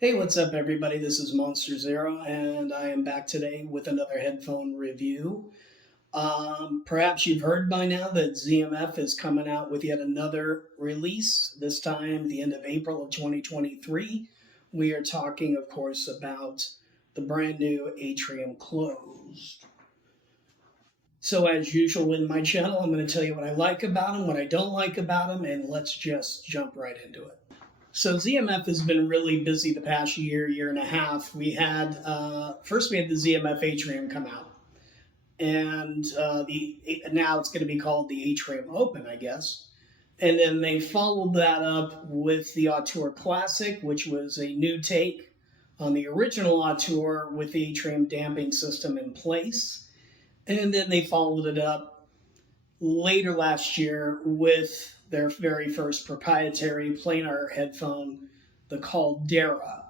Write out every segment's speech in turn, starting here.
Hey, what's up, everybody? This is Monster Zero, and I am back today with another headphone review. Perhaps you've heard by now that ZMF is coming out with yet another release, this time the end of April of 2023. We are talking, of course, about the brand new Atrium Closed. So, as usual in my channel, I'm going to tell you what I like about them, what I don't like about them, and let's just jump right into it. So ZMF has been really busy the past year and a half. We had first we had the ZMF Atrium come out, and the now it's going to be called the Atrium Open, I guess. And then they followed that up with the Auteur Classic, which was a new take on the original Auteur with the Atrium damping system in place. And then they followed it up later last year with their very first proprietary planar headphone, the Caldera.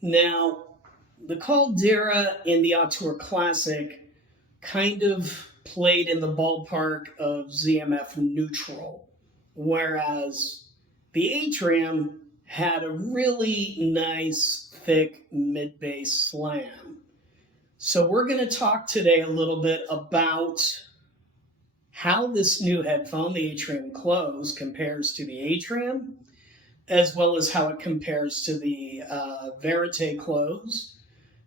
Now, the Caldera and the Auteur Classic kind of played in the ballpark of ZMF neutral, whereas the Atrium had a really nice, thick mid-bass slam. So we're going to talk today a little bit about how this new headphone, the Atrium Closed, compares to the Atrium, as well as how it compares to the Verite Closed.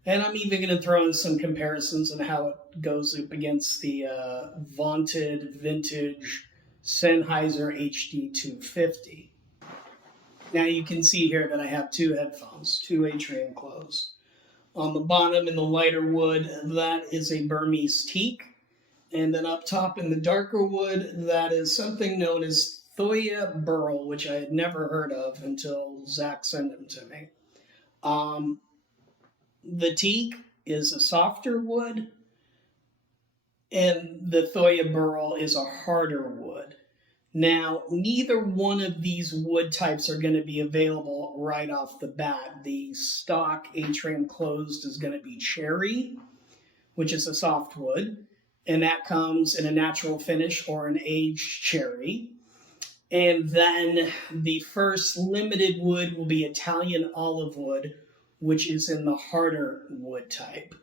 And I'm even going to throw in some comparisons on how it goes up against the vaunted vintage Sennheiser HD250. Now you can see here that I have two headphones, two Atrium Closed. On the bottom in the lighter wood, that is a Burmese teak. And then up top in the darker wood, that is something known as Thoya burl, which I had never heard of until Zach sent them to me. The teak is a softer wood, and the Thoya burl is a harder wood. Now, neither one of these wood types are going to be available right off the bat. The stock Atrium Closed is going to be cherry, which is a soft wood, and that comes in a natural finish or an aged cherry. And then the first limited wood will be Italian olive wood, which is in the harder wood type.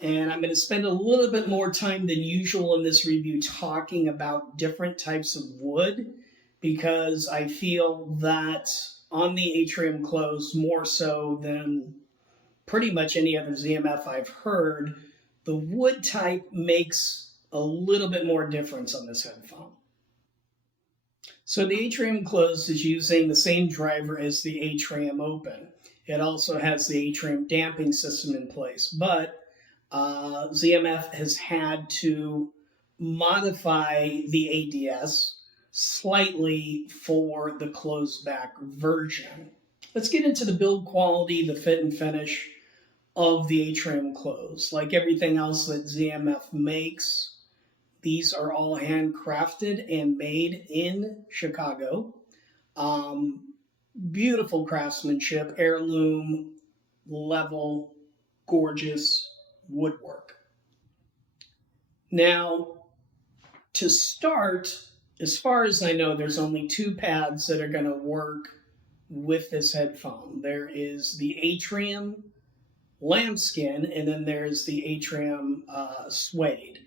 And I'm going to spend a little bit more time than usual in this review talking about different types of wood, because I feel that on the Atrium Closed, more so than pretty much any other ZMF I've heard, the wood type makes a little bit more difference on this headphone. So the Atrium Closed is using the same driver as the Atrium Open. It also has the Atrium damping system in place, but ZMF has had to modify the ADS slightly for the closed back version. Let's get into the build quality, the fit and finish of the Atrium Closed. Like everything else that ZMF makes, these are all handcrafted and made in Chicago. Beautiful craftsmanship, heirloom level, gorgeous woodwork. Now, to start, as far as I know, there's only two pads that are going to work with this headphone. There is the Atrium lambskin, and then there's the Atrium suede.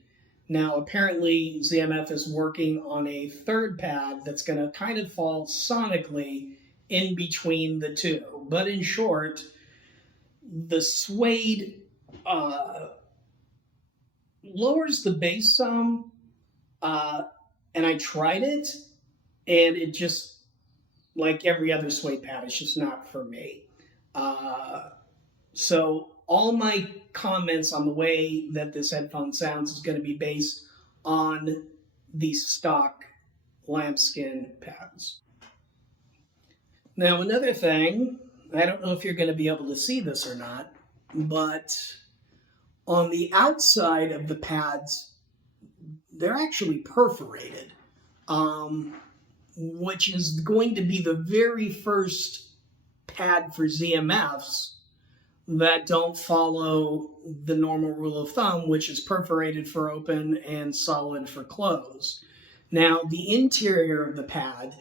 Now, apparently, ZMF is working on a third pad that's going to kind of fall sonically in between the two. But in short, the suede lowers the bass some, and I tried it, and it just, like every other suede pad, it's just not for me. So all my comments on the way that this headphone sounds is going to be based on the stock lambskin pads. Now, another thing, I don't know if you're going to be able to see this or not, but on the outside of the pads, they're actually perforated, which is going to be the very first pad for ZMFs that don't follow the normal rule of thumb, which is perforated for open and solid for closed. Now, the interior of the pad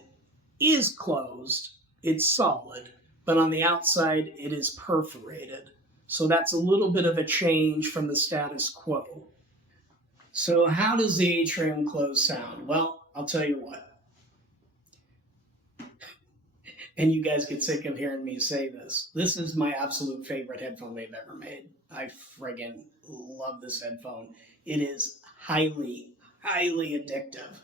is closed. It's solid, but on the outside it is perforated. So that's a little bit of a change from the status quo. So how does the Atrium Closed sound? Well, I'll tell you what, and you guys get sick of hearing me say this. This is my absolute favorite headphone they've ever made. I friggin' love this headphone. It is highly, highly addictive.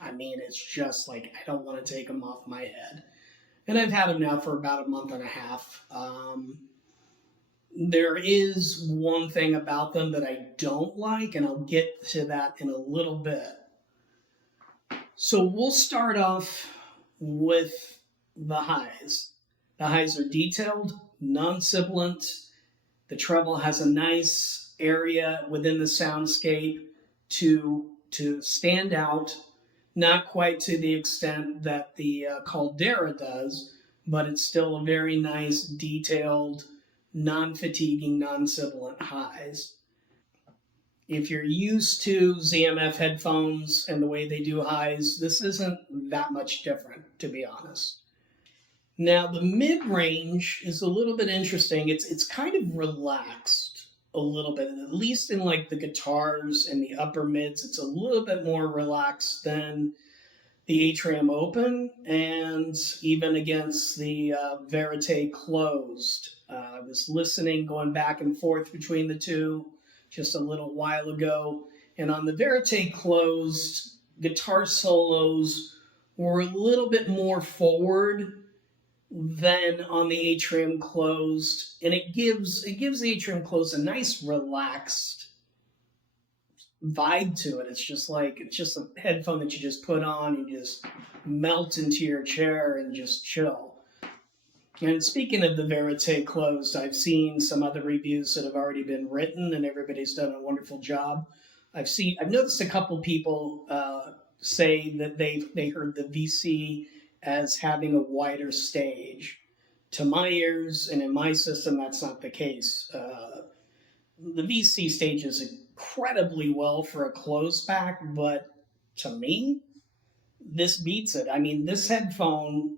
I mean, it's just like I don't want to take them off my head. And I've had them now for about a month and a half. There is one thing about them that I don't like, and I'll get to that in a little bit. So we'll start off with the highs. The highs are detailed, non-sibilant. The treble has a nice area within the soundscape to stand out, not quite to the extent that the Caldera does, but it's still a very nice, detailed, non-fatiguing, non-sibilant highs. If you're used to ZMF headphones and the way they do highs, this isn't that much different, to be honest. Now, the mid-range is a little bit interesting. It's kind of relaxed a little bit, at least in like the guitars and the upper mids. It's a little bit more relaxed than the Atrium Open and even against the Verite Closed. I was listening, going back and forth between the two just a little while ago. And on the Verite Closed, guitar solos were a little bit more forward than on the Atrium Closed. And it gives the Atrium Closed a nice relaxed vibe to it. It's just a headphone that you just put on and just melt into your chair and just chill. And speaking of the Verite Closed, I've seen some other reviews that have already been written, and everybody's done a wonderful job. I've noticed a couple people say that they heard the VC as having a wider stage. To my ears and in my system, that's not the case. The VC stage is incredibly well for a closed back, but to me, this beats it. I mean, this headphone,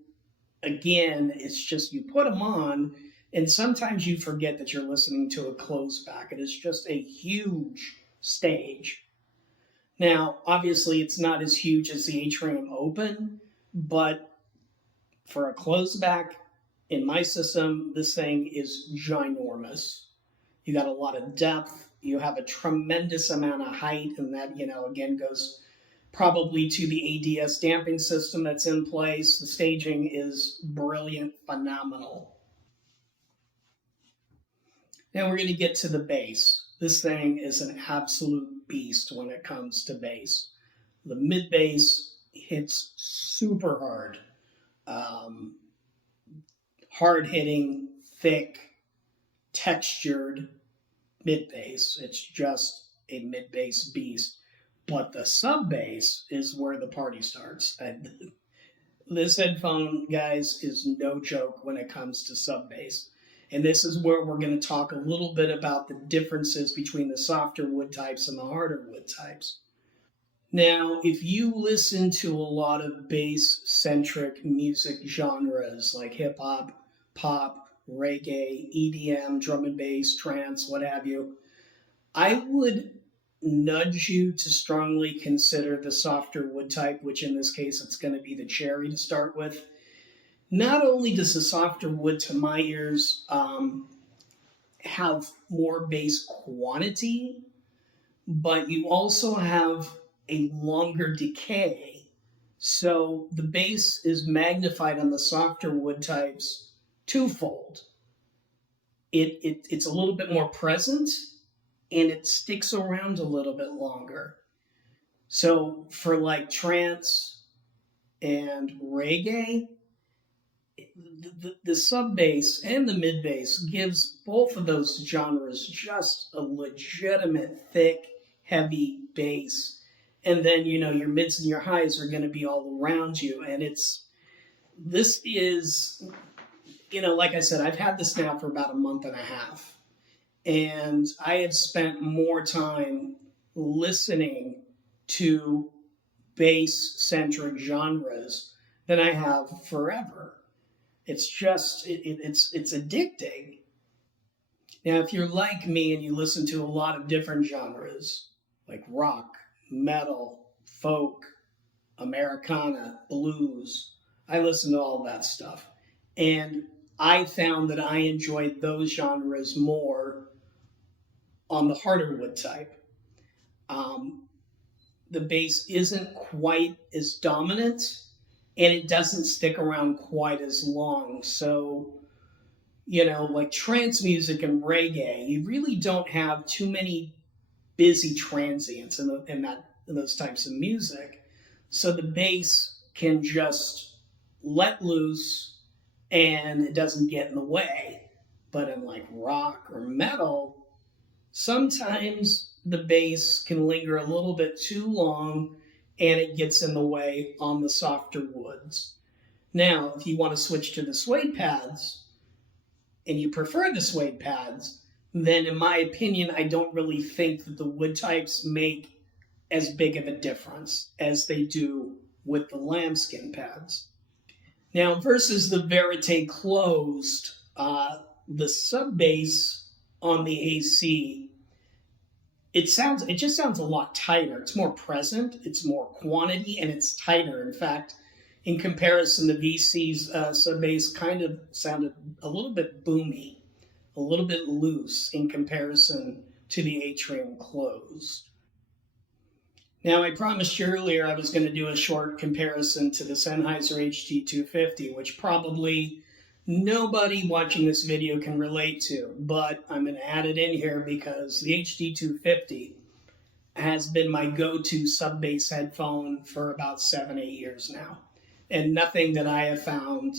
again, it's just you put them on, and sometimes you forget that you're listening to a closed back. It is just a huge stage. Now, obviously, it's not as huge as the Atrium Open, but for a closed back, in my system, this thing is ginormous. You got a lot of depth. You have a tremendous amount of height, and that, again, goes probably to the ADS damping system that's in place. The staging is brilliant, phenomenal. Now we're going to get to the bass. This thing is an absolute beast when it comes to bass. The mid bass hits super hard. Hard hitting, thick, textured mid bass. It's just a mid bass beast. But the sub bass is where the party starts. This headphone, guys, is no joke when it comes to sub bass. And this is where we're going to talk a little bit about the differences between the softer wood types and the harder wood types. Now, if you listen to a lot of bass-centric music genres like hip-hop, pop, reggae, EDM, drum and bass, trance, what have you, I would nudge you to strongly consider the softer wood type, which in this case it's going to be the cherry to start with. Not only does the softer wood, to my ears, have more bass quantity, but you also have a longer decay. So the bass is magnified on the softer wood types twofold. It's a little bit more present, and it sticks around a little bit longer. So for like trance and reggae, the sub bass and the mid bass gives both of those genres just a legitimate, thick, heavy bass. And then, your mids and your highs are going to be all around you. And this is, like I said, I've had this now for about a month and a half. And I have spent more time listening to bass-centric genres than I have forever. it's addicting. Now, if you're like me and you listen to a lot of different genres, like rock, metal, folk, Americana, blues, I listen to all that stuff. And I found that I enjoyed those genres more on the harder wood type. Um, the bass isn't quite as dominant and it doesn't stick around quite as long. So, like trance music and reggae, you really don't have too many busy transients in those types of music. So the bass can just let loose and it doesn't get in the way. But in like rock or metal, sometimes the bass can linger a little bit too long and it gets in the way on the softer woods. Now, if you want to switch to the suede pads and you prefer the suede pads, then in my opinion, I don't really think that the wood types make as big of a difference as they do with the lambskin pads. Now, versus the Verite Closed, the sub bass on the AC, it just sounds a lot tighter. It's more present, it's more quantity, and it's tighter. In fact, in comparison, the VC's sub bass kind of sounded a little bit boomy, a little bit loose in comparison to the Atrium Closed. Now, I promised you earlier I was going to do a short comparison to the Sennheiser HT250, which probably nobody watching this video can relate to, but I'm going to add it in here because the HT250 has been my go-to sub-bass headphone for about 7-8 years now, and nothing that I have found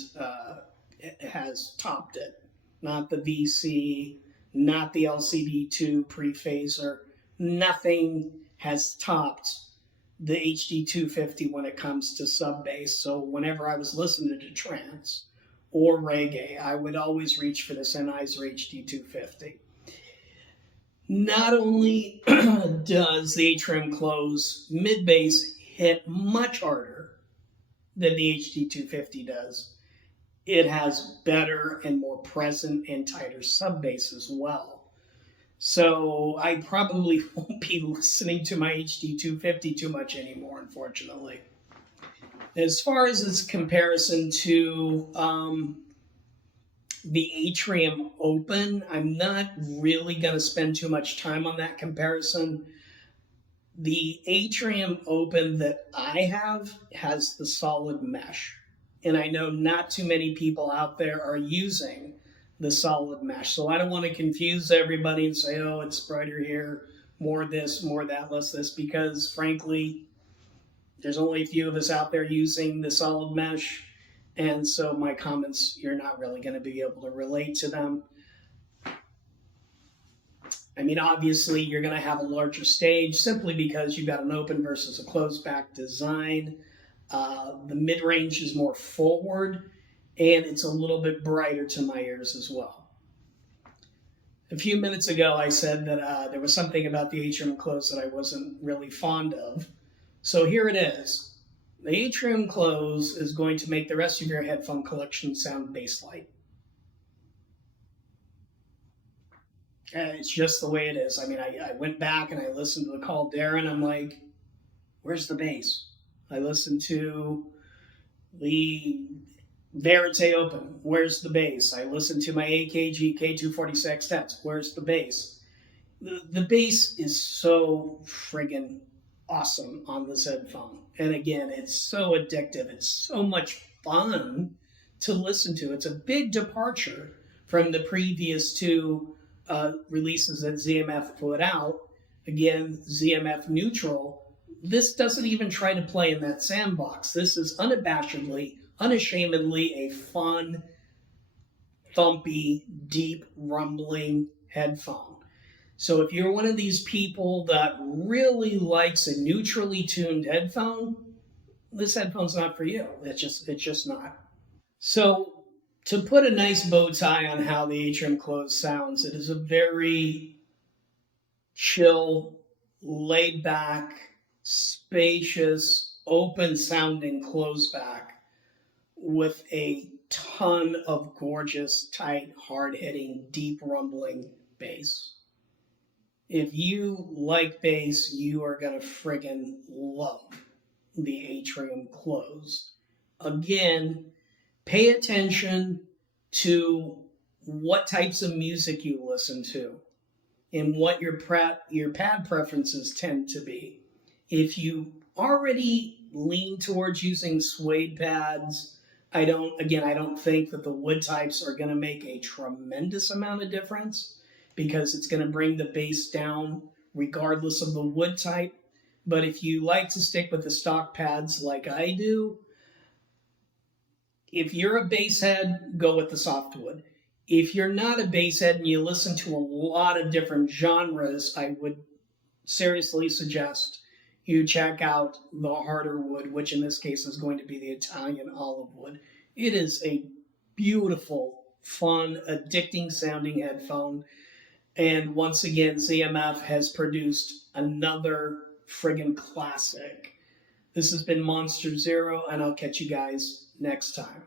has topped it. Not the VC, not the LCD2 pre-phaser, nothing has topped the HD250 when it comes to sub bass. So whenever I was listening to trance or reggae, I would always reach for the Sennheiser HD250. Not only does the Atrium Closed mid bass hit much harder than the HD250 does, it has better and more present and tighter sub bass as well. So I probably won't be listening to my HD250 too much anymore, unfortunately. As far as its comparison to the Atrium Open, I'm not really going to spend too much time on that comparison. The Atrium Open that I have has the solid mesh. And I know not too many people out there are using the solid mesh. So I don't want to confuse everybody and say, oh, it's brighter here, more this, more that, less this, because frankly, there's only a few of us out there using the solid mesh. And so my comments, you're not really going to be able to relate to them. I mean, obviously, you're going to have a larger stage simply because you've got an open versus a closed back design. The mid-range is more forward, and it's a little bit brighter to my ears as well. A few minutes ago, I said that there was something about the Atrium Closed that I wasn't really fond of. So here it is. The Atrium Closed is going to make the rest of your headphone collection sound bass-light. It's just the way it is. I mean, I went back and I listened to the Caldera, and I'm like, where's the bass? I listened to the Verite Open. Where's the bass? I listened to my AKG K240 Sextets. Where's the bass? The bass is so friggin' awesome on this headphone. And again, it's so addictive. It's so much fun to listen to. It's a big departure from the previous two releases that ZMF put out. Again, ZMF neutral. This doesn't even try to play in that sandbox. This is unabashedly, unashamedly a fun, thumpy, deep, rumbling headphone. So if you're one of these people that really likes a neutrally tuned headphone, this headphone's not for you. It's just not. So to put a nice bow tie on how the Atrium Closed sounds, it is a very chill, laid back, spacious, open sounding closed back with a ton of gorgeous, tight, hard-hitting, deep rumbling bass. If you like bass, you are going to friggin' love the Atrium Closed. Again, pay attention to what types of music you listen to and what your pad preferences tend to be. If you already lean towards using suede pads, I don't think that the wood types are going to make a tremendous amount of difference because it's going to bring the bass down regardless of the wood type. But if you like to stick with the stock pads like I do, if you're a bass head, go with the softwood. If you're not a bass head and you listen to a lot of different genres, I would seriously suggest you check out the harder wood, which in this case is going to be the Italian olive wood. It is a beautiful, fun, addicting sounding headphone. And once again, ZMF has produced another friggin' classic. This has been Monster Zero, and I'll catch you guys next time.